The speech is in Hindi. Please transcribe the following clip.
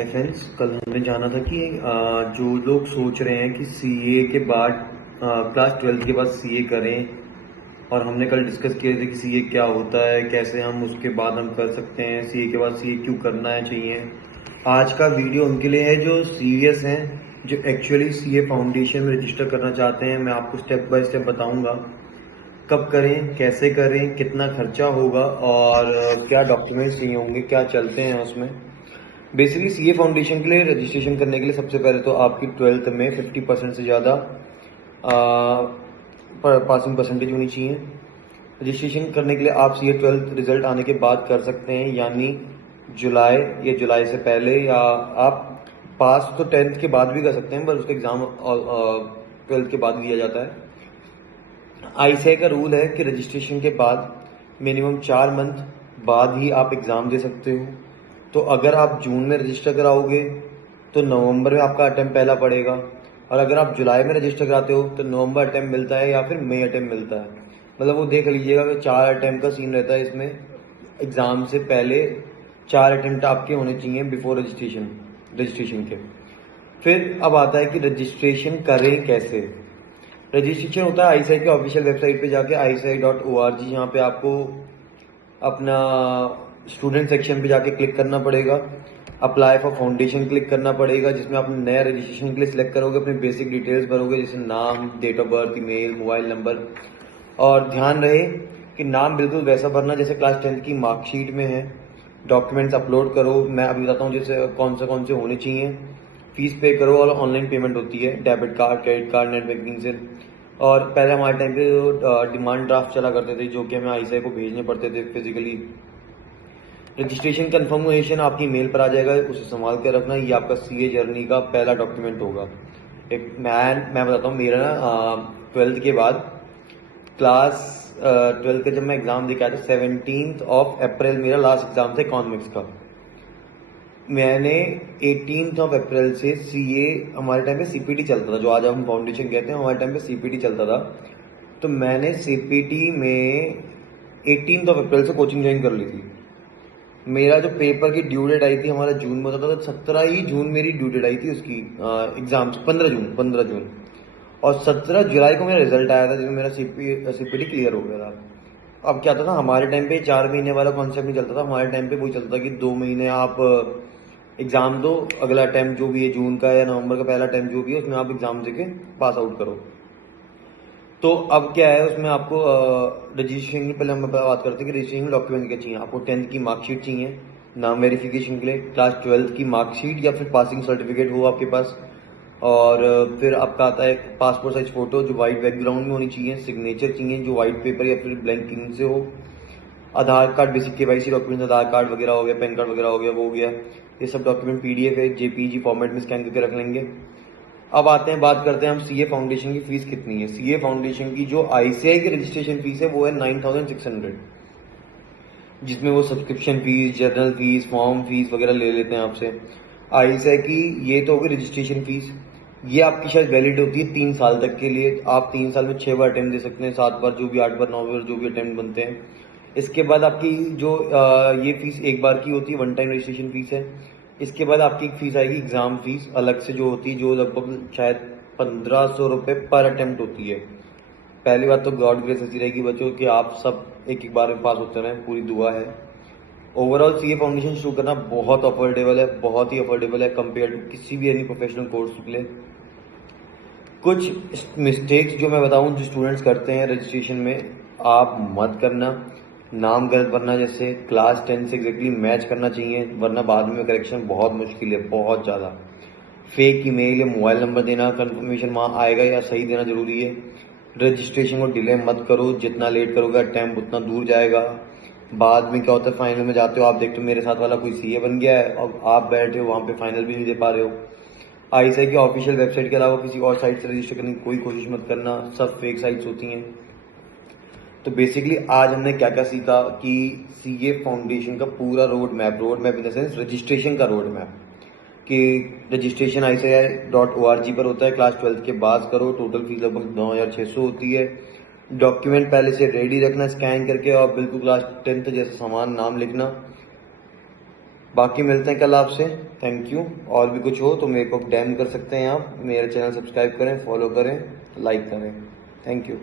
हाय फ्रेंड्स, कल हमने जाना था कि जो लोग सोच रहे हैं कि सीए के बाद क्लास 12 के बाद सीए करें, और हमने कल डिस्कस किए थे कि सीए क्या होता है, कैसे हम उसके बाद हम कर सकते हैं, सीए के बाद सीए क्यों करना है चाहिए। आज का वीडियो उनके लिए है जो सीरियस हैं, जो एक्चुअली सीए फाउंडेशन में रजिस्टर करना चाहते हैं। मैं आपको स्टेप बाय स्टेप बताऊंगा कब करें, कैसे करें, कितना खर्चा होगा और क्या डॉक्यूमेंट्स चाहिए होंगे, क्या चलते हैं उसमें। बेसिकली सीए फाउंडेशन के लिए रजिस्ट्रेशन करने के लिए सबसे पहले तो आपकी 12th में 50% से ज़्यादा पासिंग परसेंटेज होनी चाहिए। रजिस्ट्रेशन करने के लिए आप सीए 12th रिजल्ट आने के बाद कर सकते हैं, यानी जुलाई या जुलाई से पहले, या आप पास तो 10th के बाद भी कर सकते हैं, बस उसका एग्ज़ाम 12th के बाद दिया जाता है। आईसीआई का रूल है कि रजिस्ट्रेशन के बाद मिनिमम 4 मंथ बाद ही आप एग्ज़ाम दे सकते हो। तो अगर आप जून में रजिस्टर कराओगे तो नवंबर में आपका अटेम्प्ट पहला पड़ेगा, और अगर आप जुलाई में रजिस्टर कराते हो तो नवंबर अटेम्प्ट मिलता है या फिर मई अटेम्प्ट मिलता है। मतलब वो देख लीजिएगा कि 4 अटेम्प्ट का सीन रहता है इसमें। एग्ज़ाम से पहले 4 अटेम्प्ट आपके होने चाहिए बिफोर रजिस्ट्रेशन के। फिर अब आता है कि रजिस्ट्रेशन करें कैसे। रजिस्ट्रेशन होता है आईसीआई के ऑफिशियल वेबसाइट पे जाके ICI.org, यहाँ पे आपको अपना स्टूडेंट सेक्शन पे जाके क्लिक करना पड़ेगा। अप्लाई फॉर फाउंडेशन क्लिक करना पड़ेगा, जिसमें आप नया रजिस्ट्रेशन के लिए सिलेक्ट करोगे, अपने बेसिक डिटेल्स भरोगे, जैसे नाम, date of birth, email, mobile number. और ध्यान रहे कि नाम बिल्कुल वैसा भरना जैसे क्लास 10th की मार्कशीट में है। डॉक्यूमेंट्स अपलोड करो, मैं अभी बताता हूँ जैसे कौन से होने चाहिए। फीस पे करो, और ऑनलाइन पेमेंट होती है debit card, credit card, net banking से। और पहले हमारे टाइम पे डिमांड ड्राफ्ट चला करते थे, जो कि हमें आईसीआई को भेजने पड़ते थे फिजिकली। रजिस्ट्रेशन कंफर्मेशन आपकी मेल पर आ जाएगा, उसे संभाल कर रखना। ये आपका सीए जर्नी का पहला डॉक्यूमेंट होगा। मैं बताता हूँ, मेरा ना 12th के बाद क्लास 12th का जब मैं एग्ज़ाम दे के आया था 17 अप्रैल मेरा लास्ट एग्ज़ाम था इकोनॉमिक्स का। मैंने 18 अप्रैल से सीए, हमारे टाइम पे सीपीटी चलता था, जो आज हम फाउंडेशन कहते हैं, हमारे टाइम पे सीपीटी चलता था। तो मैंने सीपीटी में 18 अप्रैल से कोचिंग ज्वाइन कर ली थी। मेरा जो पेपर की ड्यू डेट आई थी, हमारा जून में होता था, तो 17 ही जून मेरी ड्यू डेट आई थी उसकी एग्जाम। 15 जून और 17 जुलाई को मेरा रिजल्ट आया था, जिसमें मेरा सीपीटी क्लियर हो गया था। अब क्या था, हमारे टाइम पे 4 महीने वाला कॉन्सेप्ट नहीं चलता था। हमारे टाइम पे वही चलता था कि 2 महीने आप एग्जाम दो, अगला अटैम्प्ट जो भी है जून का या नवंबर का पहला अटैम्प्ट जो भी है, उसमें आप एग्जाम देके पास आउट करो। तो अब क्या है उसमें आपको रजिस्ट्रेशन की, पहले हम बात करते हैं कि रजिस्ट्रेशन डॉक्यूमेंट क्या चाहिए। आपको 10th की मार्कशीट चाहिए नाम वेरिफिकेशन के लिए, क्लास 12th की मार्कशीट या फिर पासिंग सर्टिफिकेट हो आपके पास, और फिर आपका आता है पासपोर्ट साइज फोटो जो वाइट बैकग्राउंड में होनी चाहिए, सिग्नेचर चाहिए जो वाइट पेपर या फिर ब्लैंक इंक से हो, आधार कार्ड, बेसिक केवाईसी डॉक्यूमेंट, आधार कार्ड वगैरह हो गया, पैन कार्ड वगैरह हो गया, वो हो गया। ये सब डॉक्यूमेंट पीडीएफ है, जेपीजी फॉर्मेट में स्कैन करके रख लेंगे। अब आते हैं, बात करते हैं हम सीए फाउंडेशन की फीस कितनी है। सीए फाउंडेशन की जो आईसीआई की रजिस्ट्रेशन फीस है वो है 9600, जिसमें वो subscription fees, journal fees, form fees वगैरह ले लेते हैं आपसे। आईसीआई की ये तो होगी रजिस्ट्रेशन फीस। ये आपकी शायद वैलिड होती है 3 साल तक के लिए। आप 3 साल में 6 बार अटेम्प्ट दे सकते हैं, 7 बार, जो भी 8 बार, 9 बार, जो भी अटेम्प्ट बनते हैं। इसके बाद आपकी जो ये फीस एक बार की होती है, वन टाइम रजिस्ट्रेशन फीस है। इसके बाद आपकी एक फीस आएगी एग्जाम फीस अलग से, जो होती है, जो लगभग शायद 1500 रुपये पर अटेम्प्ट होती है। पहली बात तो गॉड ग्रेस ऐसी रहेगी बच्चों कि आप सब एक एक बार में पास होते रहें, पूरी दुआ है। ओवरऑल सीए फाउंडेशन शुरू करना बहुत अफोर्डेबल है, बहुत ही अफोर्डेबल है कंपेयर टू किसी भी एनी प्रोफेशनल कोर्स के लिए। कुछ मिस्टेक्स जो मैं बताऊं जो स्टूडेंट्स करते हैं रजिस्ट्रेशन में, आप मत करना। नाम गलत भरना, जैसे क्लास 10 से एग्जैक्टली मैच करना चाहिए, वरना बाद में करेक्शन बहुत मुश्किल है, बहुत ज़्यादा। फेक ईमेल या मोबाइल नंबर देना, कंफर्मेशन वहाँ आएगा या सही देना जरूरी है। रजिस्ट्रेशन को डिले मत करो, जितना लेट करोगे अटैम्प्ट उतना दूर जाएगा। बाद में क्या होता है, फाइनल में जाते हो, आप देखते हो मेरे साथ वाला कोई सीए बन गया है और आप बैठे हो वहाँ पे फाइनल भी नहीं दे पा रहे हो। आईसीआई की ऑफिशियल वेबसाइट के अलावा किसी और साइट से रजिस्टर करने की कोई कोशिश मत करना, सब फेक साइट्स होती हैं। तो बेसिकली आज हमने क्या क्या सीखा कि सीए फाउंडेशन का पूरा road map in the sense registration का रोड मैप, कि रजिस्ट्रेशन ICI.org पर होता है। क्लास 12th के बाद करो, टोटल फीस लगभग 9600 होती है। डॉक्यूमेंट पहले से रेडी रखना स्कैन करके, और बिल्कुल क्लास 10th जैसा सामान, नाम लिखना, बाकी मिलते हैं कल आपसे। Thank you. और भी कुछ हो तो मेरे को डैम कर सकते हैं आप। मेरा चैनल सब्सक्राइब करें, फॉलो करें, लाइक करें। Thank you.